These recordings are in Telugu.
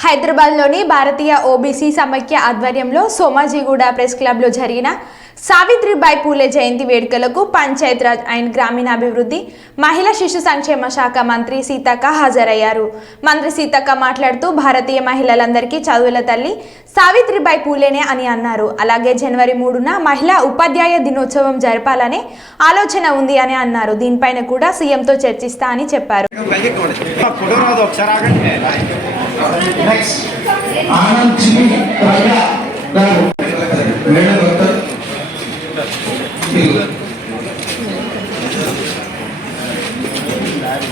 హైదరాబాద్లోని భారతీయ ఓబీసీ సమైక్య ఆధ్వర్యంలో సోమాజిగూడ ప్రెస్ క్లబ్లో జరిగిన సావిత్రిబాయి పూలే జయంతి వేడుకలకు పంచాయతీరాజ్ అండ్ గ్రామీణాభివృద్ధి మహిళా శిశు సంక్షేమ శాఖ మంత్రి సీతక్క హాజరయ్యారు. మంత్రి సీతక్క మాట్లాడుతూ భారతీయ మహిళలందరికీ చదువుల తల్లి సావిత్రిబాయి పూలేనే అని అన్నారు. అలాగే జనవరి మూడున మహిళా ఉపాధ్యాయ దినోత్సవం జరపాలనే ఆలోచన ఉంది అని అన్నారు. దీనిపైన కూడా సీఎంతో చర్చిస్తా అని చెప్పారు. ఆనంద్ చిన్ని ప్రజా గారు మేడం డాక్టర్ మీరు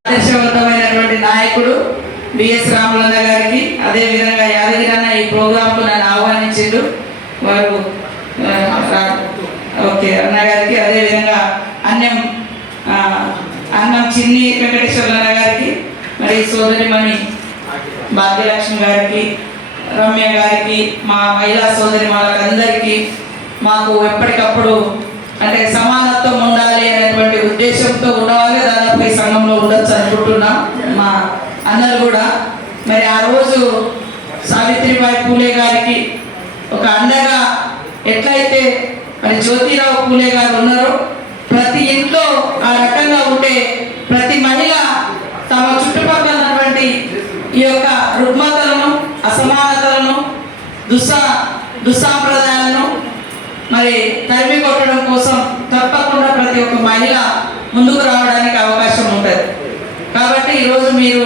ఆదర్శవంతమైనటువంటి నాయకుడు బిఎస్ రామలన్న గారికి అదే విధంగా యాదగిరి అన్న ఈ ప్రోగ్రాంకు నన్ను ఆహ్వానించిండు. వారు ఓకే అన్న గారికి అదే విధంగా అన్నం అన్నం చిన్ని వెంకటేశ్వర అన్న గారికి మరి సోదరిమణి భాగ్యలక్ష్మి గారికి రమ్య గారికి మా మహిళా సోదరి వాళ్ళకందరికీ మాకు ఎప్పటికప్పుడు అంటే సమానత్వం ఉండాలి అనేటువంటి ఉద్దేశంతో ఉండవాలి దాదాపు ఈ సంఘంలో ఉండొచ్చు అనుకుంటున్నాం. మా అన్నలు కూడా. మరి ఆ రోజు సావిత్రిబాయి పూలే గారికి ఒక అండగా ఎట్లయితే మరి జ్యోతిరావు పూలే గారు ఉన్నారో ప్రతి ఇంట్లో ఆ రకంగా ఉంటే ప్రతి మహిళ తమ చుట్టుపక్కల ఉన్నటువంటి ఈ యొక్క రుగ్మతలను అసమాన దుస్సా దుస్సాంప్రదాయాలను మరి తరిమి కొట్టడం కోసం తప్పకుండా ప్రతి ఒక్క మహిళ ముందుకు రావడానికి అవకాశం ఉంటుంది. కాబట్టి ఈరోజు మీరు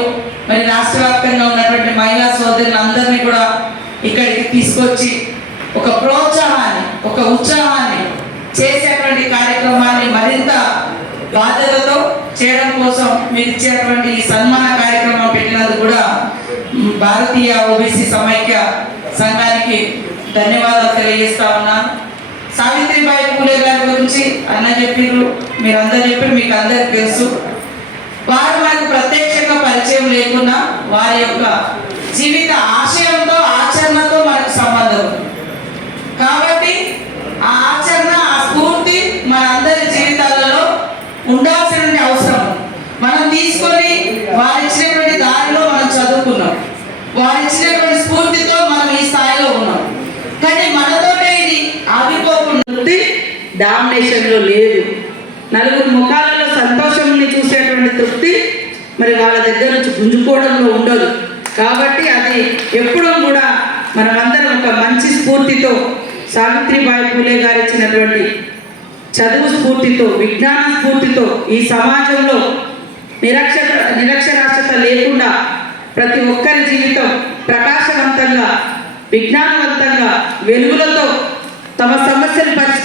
మరి రాష్ట్ర వ్యాప్తంగా ఉన్నటువంటి మహిళా సోదరులందరినీ కూడా ఇక్కడికి తీసుకొచ్చి ఒక ప్రోత్సాహాన్ని ఒక ఉత్సాహాన్ని చేసేటువంటి కార్యక్రమాన్ని మరింత బాధ్యతతో చేయడం కోసం మీరు ఇచ్చేటువంటి ఈ సన్మాన కార్యక్రమం పెట్టినందుకు కూడా భారతీయ ఓబీసీ సమైక్య సంఘానికి ధన్యవాదాలు తెలియజేస్తా ఉన్నాను. సావిత్రిబాయి పూలే గారి గురించి అన్న చెప్పిర్రు. మీరందరూ చెప్పారు మీకు అందరికి తెలుసు. వారు మనకు ప్రత్యేక పరిచయం లేకున్నా వారి యొక్క జీవిత ఆశయంతో ఆచరణతో మనకు సంబంధం ఉంది కాబట్టి ఆ ఆచరణ ఆ స్ఫూర్తి మనందరి జీవితాలలో ఉండాల్సిన అవసరం ఉంది. మనం తీసుకొని వారు ఇచ్చినటువంటి దారిలో మనం చదువుకున్నాం వారు ఇచ్చినటువంటి స్ఫూర్తితో మనం ఈ స్థాయిలో ఉన్నాం కానీ మనతోటే ఇది ఆగిపోకుండా డామినేషన్లో లేదు. నలుగురు ముఖాలలో సంతోషంని చూసేటువంటి తృప్తి మరి వాళ్ళ దగ్గర నుంచి గుంజుకోవడంలో ఉండదు. కాబట్టి అది ఎప్పుడూ కూడా మనమందరం ఒక మంచి స్ఫూర్తితో సావిత్రిబాయి పూలే గారు ఇచ్చినటువంటి చదువు స్ఫూర్తితో విజ్ఞాన స్ఫూర్తితో ఈ సమాజంలో నిరక్షర నిరక్షరాస్యత లేకుండా ప్రతి ఒక్కరి జీవితం ప్రకాశవంతంగా విజ్ఞానవంతంగా వెలుగులతో తమ సమస్యలు పరిష్కరించుకుంటూ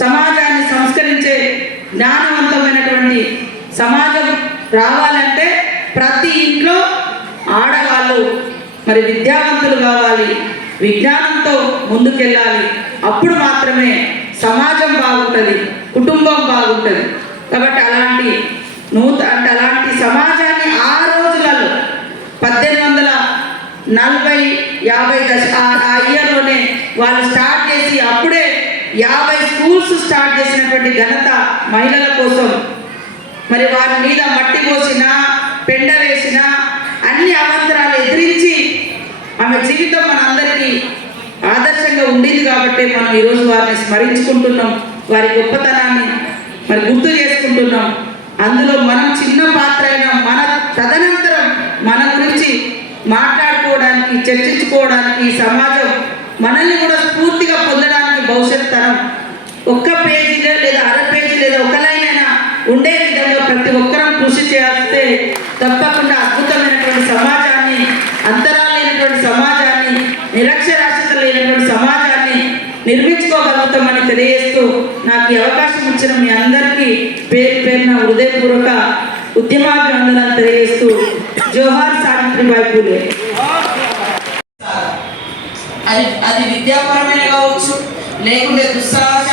సమాజాన్ని సంస్కరించే జ్ఞానవంతమైనటువంటి సమాజం రావాలంటే ప్రతి ఇంట్లో ఆడవాళ్ళు మరి విద్యావంతులు కావాలి విజ్ఞానంతో ముందుకెళ్ళాలి. అప్పుడు మాత్రమే సమాజం బాగుంటుంది కుటుంబం బాగుంటుంది. కాబట్టి అలాంటి నూత అంటే అలాంటి సమాజాన్ని ఆ రోజులలో పద్దెనిమిది వందల నలభై యాభై దశ ఆ- ఇయర్లోనే వాళ్ళు స్టార్ట్ చేసి అప్పుడే యాభై స్కూల్స్ స్టార్ట్ చేసినటువంటి ఘనత మహిళల కోసం. మరి వారి మీద మట్టి పోసిన పెండ వేసిన అన్ని అవంతరాలు ఎదిరించి ఆమె జీవితం మనందరికీ ఆదర్శంగా ఉండేది కాబట్టి మనం ఈరోజు వారిని స్మరించుకుంటున్నాం. వారి గొప్పతనాన్ని మరి గుర్తు చేసుకుంటున్నాం. అందులో మనం చిన్న పాత్ర అయినా మన తదనంతరం మన గురించి మాట్లాడుకోవడానికి చర్చించుకోవడానికి ఈ సమాజం మనల్ని కూడా స్ఫూర్తిగా పొందడం భవిష్యత్ తరం. ఒక్క పేజీలో లేదా అర పేజీ లేదా ఒక లైన్ అయినా ఉండే విధంగా ప్రతి ఒక్కరం కృషి చేస్తే తప్పకుండా అద్భుతమైనటువంటి సమాజాన్ని అంతరాలు లేనటువంటి సమాజాన్ని నిరక్షరాస్యత లేనటువంటి సమాజాన్ని నిర్మించుకోగలుగుతామని తెలియజేస్తూ నాకు ఈ అవకాశం ఇచ్చిన మీ అందరికీ పేరు పేరున హృదయపూర్వక ఉద్యమాభివందనాలు తెలియజేస్తూ జోహార్ సావిత్రిబాయి పూలే. అది అది విద్యాపరమైన కావచ్చు లేకుంటే దుస్సాచ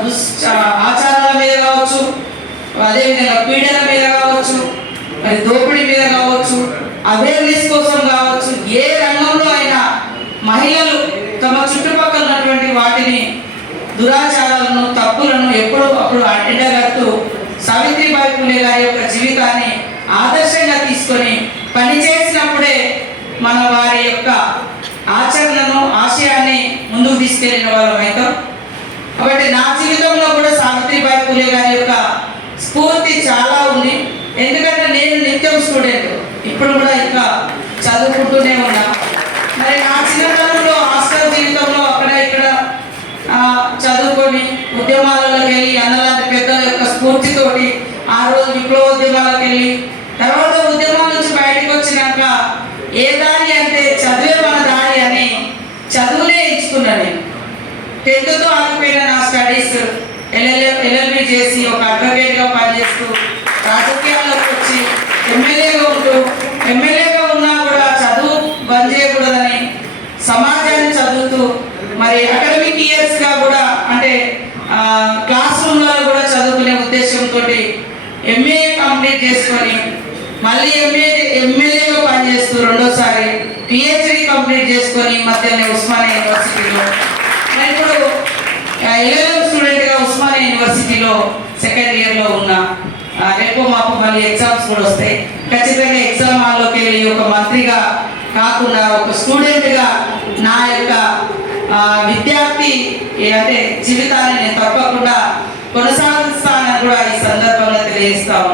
దుస్ ఆచారాల మీద కావచ్చు అదేవిధంగా పీడన మీద కావచ్చు మరి దోపిడీ మీద కావచ్చు అవేర్నెస్ కోసం కావచ్చు ఏ రంగంలో అయినా మహిళలు తమ చుట్టుపక్కల ఉన్నటువంటి వాటిని దురాచారాలను తప్పులను ఎప్పుడూ అప్పుడు ఎండగడుతూ సావిత్రిబాయి పూలే గారి యొక్క జీవితాన్ని ఆదర్శంగా తీసుకొని పనిచేసినప్పుడే మన వారి యొక్క ఆచరణను ఆశయాన్ని ముందుకు తీసుకెళ్ళిన వాళ్ళం అవుతాం కాబట్టి నా జీవితంలో కూడా సావిత్రిబాయి పూలే గారి యొక్క స్ఫూర్తి చాలా ఉంది. ఎందుకంటే నేను నిత్యం స్టూడెంట్. ఇప్పుడు కూడా ఇంకా చదువుకుంటూనే ఉన్నా. మరి నా చిన్నతనంలో హాస్టల్ జీవితంలో అక్కడ ఇక్కడ చదువుకొని ఉద్యమాలలోకి వెళ్ళి అన్నలాంటి పెద్దల యొక్క స్ఫూర్తితోటి ఆ రోజు విప్లవోద్యమాలకు వెళ్ళి తర్వాత ఉద్యమం నుంచి బయటకు వచ్చినాక ఏ దాని అంటే చదివే మన దారి అని చదువులే ఎంచుకున్నాను నేను టెన్త్తో ఆగిపోయిన నా స్టడీస్ ఎల్ఎల్ఏ ఎల్ఎల్బి చేసి ఒక అడ్వకేట్గా పనిచేస్తూ రాజకీయాల్లోకి వచ్చి ఎమ్మెల్యేగా ఉంటూ ఎమ్మెల్యేగా ఉన్నా కూడా చదువు బంద్ చేయకూడదని సమాజాన్ని చదువుతూ మరి అకాడమిక్ ఇయర్స్గా కూడా అంటే క్లాస్ రూమ్లలో కూడా చదువుకునే ఉద్దేశంతో ఎంఏ కంప్లీట్ చేసుకొని మళ్ళీ ఎంఏ ఎమ్మెల్యేగా పనిచేస్తూ రెండోసారి పిహెచ్డి కంప్లీట్ చేసుకొని మధ్యలో ఉస్మానియా యూనివర్సిటీలో నేను ఇప్పుడు ఎల్ఎల్ఎం స్టూడెంట్గా ఉస్మానియా యూనివర్సిటీలో సెకండ్ ఇయర్లో ఉన్న ఆ, రేపు మాకు మళ్ళీ ఎగ్జామ్స్ కూడా వస్తాయి. ఖచ్చితంగా ఎగ్జామ్ హాల్లోకి వెళ్ళి ఒక మంత్రిగా కాకుండా ఒక స్టూడెంట్గా నా యొక్క విద్యార్థి అంటే జీవితాన్ని నేను తప్పకుండా కొనసాగిస్తానని కూడా ఈ సందర్భంగా తెలియజేస్తాము